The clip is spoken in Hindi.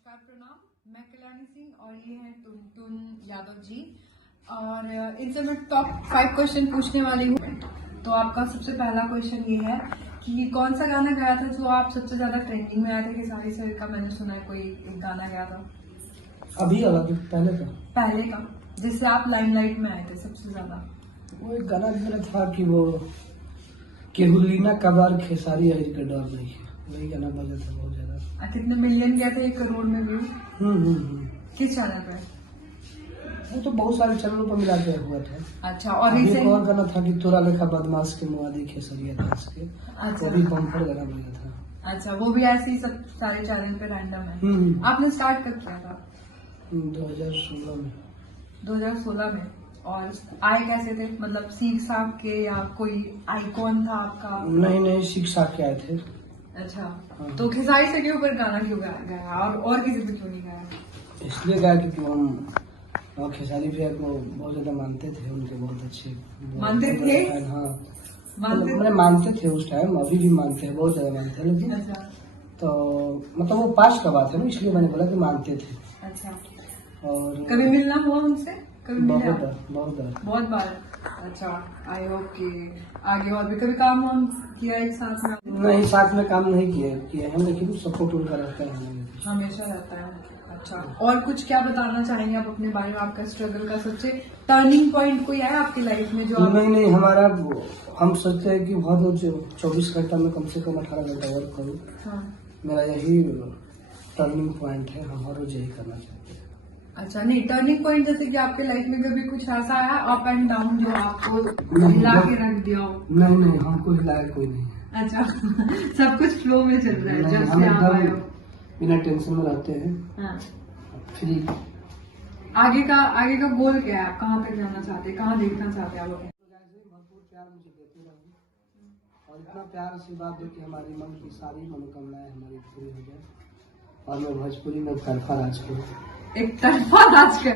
नमस्कार, प्रणाम। मैं कल्याणी सिंह और ये है टुनटुन यादव जी। और इनसे मैं टॉप 5 क्वेश्चन पूछने वाली हूँ। तो आपका सबसे पहला क्वेश्चन ये है कि कौन सा गाना गाया था जो आप सबसे ज्यादा ट्रेंडिंग में आए थे? खेसारी सर का मैंने सुना है कोई एक गाना गाया था अभी वाला कि पहले का जिससे आप लाइमलाइट में आए थे सबसे ज्यादा। वो एक गाना मेरा था कि वो केहुलीना कबार खेसारी है का डर नहीं है, वही गाना बजा था बहुत ज्यादा। कितने मिलियन गए थे? 1 करोड़ में व्यू। किस चैनल पे? वो तो बहुत सारे चैनलों पर मिला के हुआ था। अच्छा। और एक और गाना था कि तोरा लेखा बदमाश के मुआदी खेसरिया दास के। अच्छा, वो भी बम्पर गाना बजा था। अच्छा, वो भी ऐसे ही सब सारे चैनल पे रैंडम है। आपने स्टार्ट कब किया था? 2016 में। 2016 में। और आए कैसे थे? मतलब सीख साख के या कोई आइकॉन था आपका? नहीं शिक्षा के आए थे। अच्छा। हाँ। तो खेसारी से के ऊपर गाना क्यों गाया और किसी पे क्यों नहीं गाया? इसलिए गाया क्योंकि हम खेसारी भैया को बहुत ज्यादा मानते थे, उनके बहुत अच्छे मानते थे? हाँ मानते थे उस टाइम, अभी भी मानते हैं, बहुत ज्यादा मानते हैं। लेकिन अच्छा, तो मतलब वो पास का बात है ना, इसलिए मैंने बोला कि मानते थे। अच्छा। और कभी मिलना हुआ उनसे? कभी मिले आप? बहुत बार। अच्छा। आई होप कि आगे और भी कभी काम वाम किया एक साथ में? नहीं, साथ में काम नहीं किए हैं, लेकिन सपोर्ट उनका रहता है हमेशा रहता है। अच्छा। और कुछ क्या बताना चाहेंगे आप अपने बारे में? आपका स्ट्रगल का सबसे टर्निंग पॉइंट कोई है आपकी लाइफ में जो आप... नहीं हमारा हम सोचते हैं कि बहुत 24 घंटा में कम से कम 18 घंटा वर्क करूँ। हाँ। मेरा यही टर्निंग पॉइंट है, हम हर रोज यही करना चाहते हैं। अच्छा। नहीं, टर्निंग पॉइंट जैसे कि आपके लाइफ में कभी कुछ ऐसा आया अप एंड डाउन जो आपको हिला के रख दिया हो? नहीं हमको हिलाया कोई नहीं है। अच्छा। सब कुछ फ्लो में चल रहा है जब से आप आए हो? बिना टेंशन में रहते हैं। हाँ। फ्री। आगे का गोल क्या है? आप कहाँ पे जाना चाहते हैं? कहाँ देखना चाहते हैं आप? भरपूर प्यार मुझे देते रहो और इतना प्यार आशीर्वाद दो कि हमारी मन की सारी मनोकामनाएं हमारी पूरी हो जाए और मैं भोजपुरी में एक तरफा राज करूं।